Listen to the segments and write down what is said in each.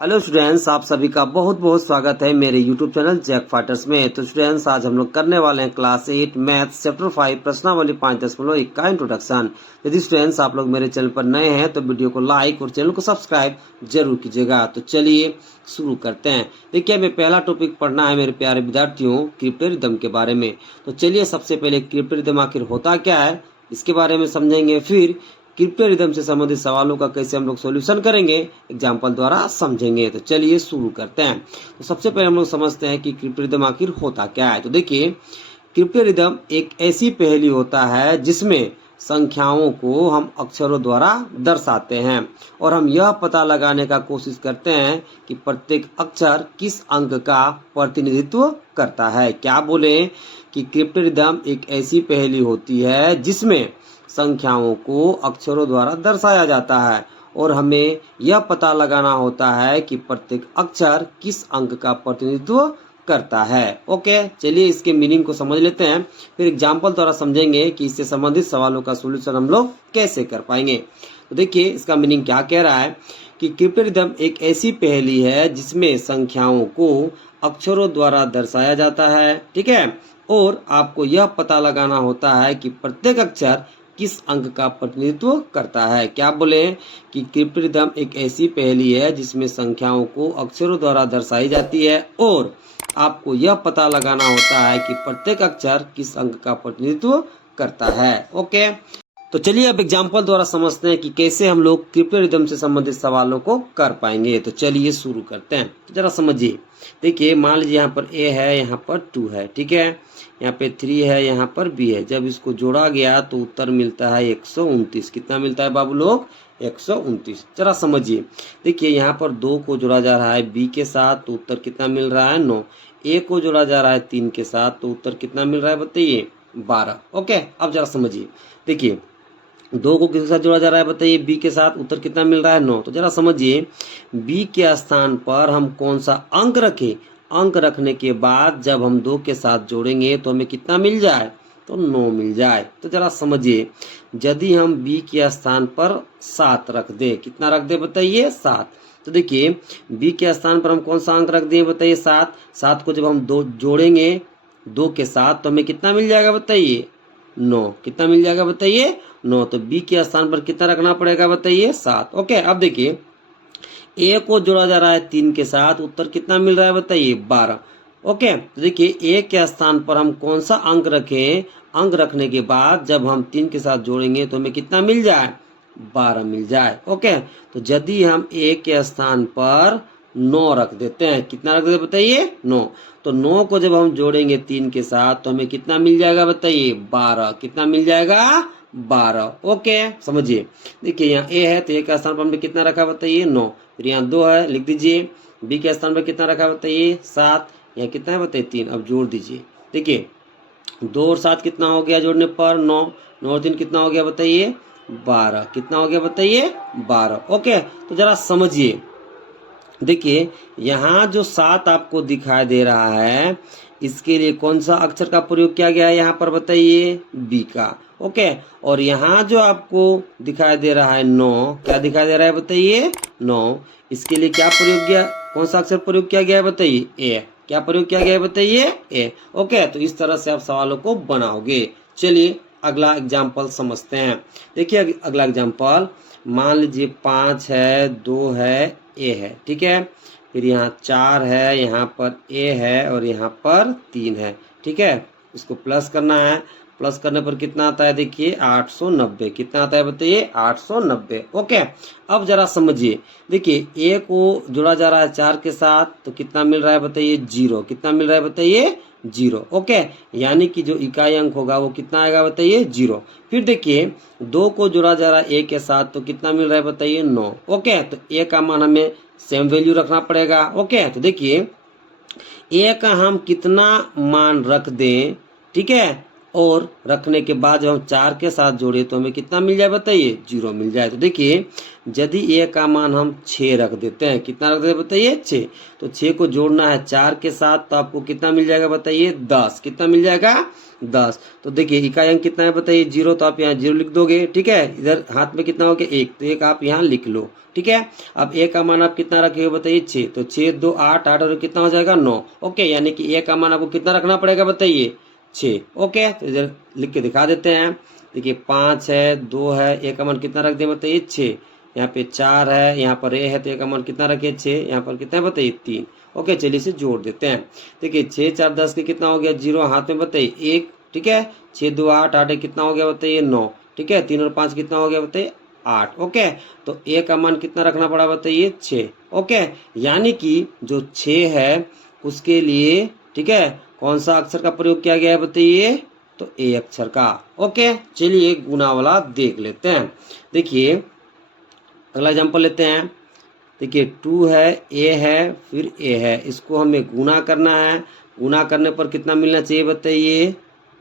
Hello students, आप सभी का बहुत बहुत स्वागत है मेरे यूट्यूब चैनल जैक फाइटर्स में। तो स्टूडेंट्स, आज हम लोग करने वाले हैं क्लास 8 मैथ्स चैप्टर 5 प्रश्नावली 5.1 का इंट्रोडक्शन। यदि स्टूडेंट्स आप लोग मेरे चैनल पर नए हैं तो वीडियो को लाइक और चैनल को सब्सक्राइब जरूर कीजिएगा। तो चलिए शुरू करते हैं। देखिए, हमें पहला टॉपिक पढ़ना है मेरे प्यारे विद्यार्थियों, क्रिप्टो रिदम के बारे में। तो चलिए सबसे पहले क्रिप्टो रिदम आखिर होता क्या है इसके बारे में समझेंगे, फिर क्रिप्टो रिदम से संबंधित सवालों का कैसे हम लोग सॉल्यूशन करेंगे एग्जाम्पल द्वारा समझेंगे। तो चलिए शुरू करते हैं। तो सबसे पहले हम लोग समझते हैं कि क्रिप्टो रिदम आखिर होता क्या है। तो देखिए, क्रिप्टो रिदम एक ऐसी पहेली होता है जिसमें संख्याओं को हम अक्षरों द्वारा दर्शाते हैं और हम यह पता लगाने का कोशिश करते हैं कि प्रत्येक अक्षर किस अंक का प्रतिनिधित्व करता है। क्या बोले कि क्रिप्टो रिदम एक ऐसी पहेली होती है जिसमें संख्याओं को अक्षरों द्वारा दर्शाया जाता है और हमें यह पता लगाना होता है कि प्रत्येक अक्षर किस अंक का प्रतिनिधित्व करता है। ओके, चलिए इसके मीनिंग को समझ लेते हैं, फिर एग्जाम्पल द्वारा समझेंगे कि इससे संबंधित सवालों का सोल्यूशन हम लोग कैसे कर पाएंगे। तो देखिए इसका मीनिंग क्या कह रहा है कि क्रिप्टो रिदम एक ऐसी पहेली है जिसमें संख्याओं को अक्षरों द्वारा दर्शाया जाता है, ठीक है, और आपको यह पता लगाना होता है कि प्रत्येक अक्षर किस अंक का प्रतिनिधित्व करता है। क्या बोले कि क्रिप्टो रिदम एक ऐसी पहेली है जिसमें संख्याओं को अक्षरों द्वारा दर्शाई जाती है और आपको यह पता लगाना होता है कि प्रत्येक अक्षर किस अंक का प्रतिनिधित्व करता है। ओके, तो चलिए अब एग्जाम्पल द्वारा समझते हैं कि कैसे हम लोग क्रिप्टो रिदम से संबंधित सवालों को कर पाएंगे। तो चलिए शुरू करते हैं। तो जरा समझिए, देखिए मान लीजिए यहाँ पर ए है, यहाँ पर 2 है, ठीक है, यहाँ पे 3 है, यहाँ पर बी है। जब इसको जोड़ा गया तो उत्तर मिलता है 129। कितना मिलता है बाबू लोग? 129। जरा समझिए, देखिए यहाँ पर 2 को जोड़ा जा रहा है बी के साथ तो उत्तर कितना मिल रहा है? 9। ए को जोड़ा जा रहा है 3 के साथ तो उत्तर कितना मिल रहा है बताइए? 12। ओके, अब जरा समझिए, देखिए 2 को किसके साथ जोड़ा जा रहा है बताइए? बी के साथ। उत्तर कितना मिल रहा है? 9। तो जरा समझिए, बी के स्थान पर हम कौन सा अंक रखें? अंक रखने के बाद जब हम 2 के साथ जोड़ेंगे तो हमें कितना मिल जाए? तो 9 मिल जाए। तो जरा समझिए, यदि हम बी के स्थान पर 7 रख दे, कितना रख दे बताइए? 7। तो देखिए बी के स्थान पर हम कौन सा अंक रख दिए बताइए? 7। 7 को जब हम 2 जोड़ेंगे 2 के साथ तो हमें कितना मिल जाएगा बताइए? 9। कितना मिल जाएगा बताइए? 9। तो बी के स्थान पर कितना रखना पड़ेगा बताइए? 7। ओके, अब देखिए ए को जोड़ा जा रहा है 3 के साथ, उत्तर कितना मिल रहा है बताइए? 12। ओके, तो देखिए ए के स्थान पर हम कौन सा अंक रखें? अंक रखने के बाद जब हम 3 के साथ जोड़ेंगे तो हमें कितना मिल जाए? 12 मिल जाए। ओके, तो यदि हम ए के स्थान पर 9 रख देते हैं, कितना रख देते बताइए? 9। तो 9 को जब हम जोड़ेंगे 3 के साथ तो हमें कितना मिल जाएगा बताइए? 12। कितना मिल जाएगा? 12। ओके, समझिए, देखिए यहाँ ए है तो ए के स्थान पर हमने कितना रखा बताइए? 9। फिर यहाँ 2 है, लिख दीजिए। बी के स्थान पर कितना रखा बताइए? 7। यहाँ कितना है बताइए? 3। अब जोड़ दीजिए, देखिए 2 और 7 कितना हो गया जोड़ने पर? 9। 9 और 3 कितना हो गया बताइए? 12। कितना हो गया बताइए? 12। ओके, तो जरा समझिए, देखिए यहाँ जो 7 आपको दिखाई दे रहा है इसके लिए कौन सा अक्षर का प्रयोग किया गया है यहाँ पर बताइए? बी का। ओके, और यहाँ जो आपको दिखाई दे रहा है 9, क्या दिखाई दे रहा है बताइए? 9। इसके लिए क्या प्रयोग किया, कौन सा अक्षर प्रयोग किया गया है बताइए? ए। क्या प्रयोग किया गया है बताइए? ए। ओके, तो इस तरह से आप सवालों को बनाओगे। चलिए अगला एग्जाम्पल समझते हैं। देखिए अगला एग्जाम्पल, मान लीजिए 5 है, 2 है, ए है, ठीक है, फिर यहाँ 4 है, यहाँ पर ए है और यहाँ पर 3 है, ठीक है। इसको प्लस करना है, प्लस करने पर कितना आता है देखिए? 890। कितना आता है बताइए? 890। ओके, अब जरा समझिए, देखिए ए को जोड़ा जा रहा है 4 के साथ तो कितना मिल रहा है बताइए? 0। कितना मिल रहा है बताइए? 0। ओके, यानी कि जो इकाई अंक होगा वो कितना आएगा बताइए? 0। फिर देखिए 2 को जोड़ा जा रहा है ए के साथ तो कितना मिल रहा है बताइए? 9। ओके, तो ए का मान हमें सेम वैल्यू रखना पड़ेगा। ओके, तो देखिए ए का हम कितना मान रख दें, ठीक है, और रखने के बाद जब हम 4 के साथ जोड़े तो हमें कितना मिल जाए बताइए, 0 मिल जाए। तो देखिए यदि ए का मान हम 6 रख देते हैं, कितना रख देते हैं बताइए 6, तो 6 को जोड़ना है 4 के साथ तो आपको कितना मिल जाएगा बताइए 10, कितना मिल जाएगा 10। तो देखिए इकाई अंक कितना है बताइए 0, तो आप यहाँ 0 लिख दोगे, ठीक है। इधर हाथ में कितना हो गया 1, तो 1 आप यहाँ लिख लो, ठीक है। अब ए का मान आप कितना रखे बताइए 6, तो 6 2 8 8 और कितना हो जाएगा 9, ओके। यानी कि ए का मान आपको कितना रखना पड़ेगा बताइए 6, ओके। तो इधर लिख के दिखा देते हैं। देखिए 5 है, 2 है, ए का मान कितना रख दे बताइए 6, यहाँ पे 4 है, यहाँ पर ए है तो ए का मान कितना रखे 6, यहाँ पर कितना है बताइए 3, ओके। चलिए इसे जोड़ देते हैं। देखिए 6 4 10 के कितना हो गया 0, हाथ में बताइए 1, ठीक है। 6 2 8 8 कितना हो गया बताइए 9, ठीक है। 3 और 5 कितना हो गया बताइए 8, ओके। तो ए का मान कितना रखना पड़ा बताइए 6, ओके। यानी कि जो 6 है उसके लिए, ठीक है, कौन सा अक्षर का प्रयोग किया गया है बताइए, तो ए अक्षर का, ओके। चलिए गुना वाला देख लेते हैं। देखिए अगला एग्जांपल लेते हैं। देखिए 2 है, ए है, फिर ए है, इसको हमें गुना करना है। गुना करने पर कितना मिलना चाहिए बताइए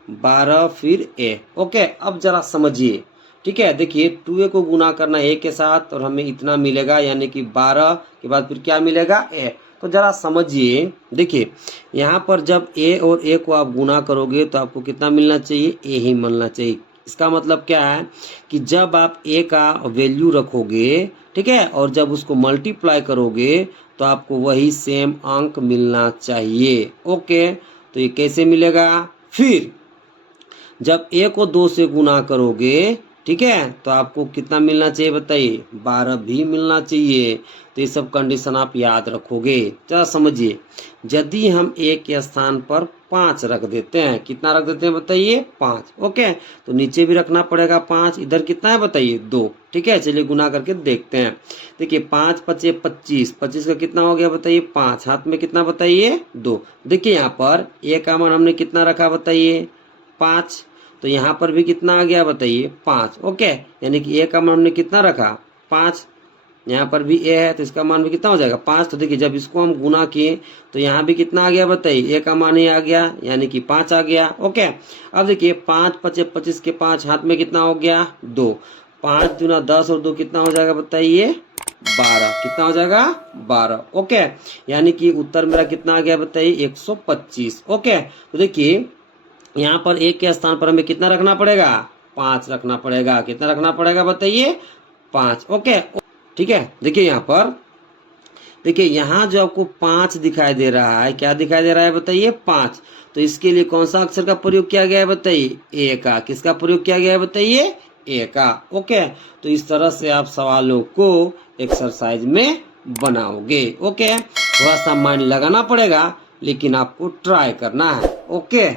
12, फिर ए, ओके। अब जरा समझिए, ठीक है। देखिए 2a को गुना करना ए के साथ और हमें इतना मिलेगा, यानी कि 12 के बाद फिर क्या मिलेगा ए। तो जरा समझिए, देखिए यहाँ पर जब ए और ए को आप गुना करोगे तो आपको कितना मिलना चाहिए, ए ही मिलना चाहिए। इसका मतलब क्या है कि जब आप ए का वैल्यू रखोगे, ठीक है, और जब उसको मल्टीप्लाई करोगे तो आपको वही सेम अंक मिलना चाहिए, ओके। तो ये कैसे मिलेगा, फिर जब ए को 2 से गुना करोगे, ठीक है, तो आपको कितना मिलना चाहिए बताइए 12 भी मिलना चाहिए। तो ये सब कंडीशन आप याद रखोगे। जरा समझिए, यदि हम ए के स्थान पर 5 रख देते हैं, कितना रख देते हैं बताइए 5, ओके। तो नीचे भी रखना पड़ेगा 5, इधर कितना है बताइए 2, ठीक है। चलिए गुना करके देखते हैं। देखिए 5 5 25, 25 का कितना हो गया बताइए 5, हाथ में कितना बताइए 2। देखिए यहाँ पर ए का मान हमने कितना रखा बताइए 5, तो यहाँ पर भी कितना आ गया बताइए 5, ओके। यानी कि ए का मान हमने कितना रखा 5, यहाँ पर भी ए है तो इसका मान भी कितना हो जाएगा 5। तो देखिए जब इसको हम गुना किए तो यहाँ भी कितना आ गया बताइए ए का मान ही आ गया, यानी कि 5 आ गया, ओके। अब देखिए 5 5 25 के 5, हाथ में कितना हो गया 2, 5 दूना 10 और 2 कितना हो जाएगा बताइए 12, कितना हो जाएगा 12, ओके। यानी कि उत्तर मेरा कितना आ गया बताइए 125, ओके। तो देखिए यहाँ पर एक के स्थान पर हमें कितना रखना पड़ेगा 5 रखना पड़ेगा, कितना रखना पड़ेगा बताइए 5, ओके, ठीक है। देखिए यहाँ पर, देखिए यहाँ जो आपको 5 दिखाई दे रहा है, क्या दिखाई दे रहा है बताइए 5, तो इसके लिए कौन सा अक्षर का प्रयोग किया गया है बताइए ए का, किसका प्रयोग किया गया है बताइए ए का, ओके। तो इस तरह से आप सवालों को एक्सरसाइज में बनाओगे, ओके। थोड़ा सा माइंड लगाना पड़ेगा लेकिन आपको ट्राई करना है, ओके।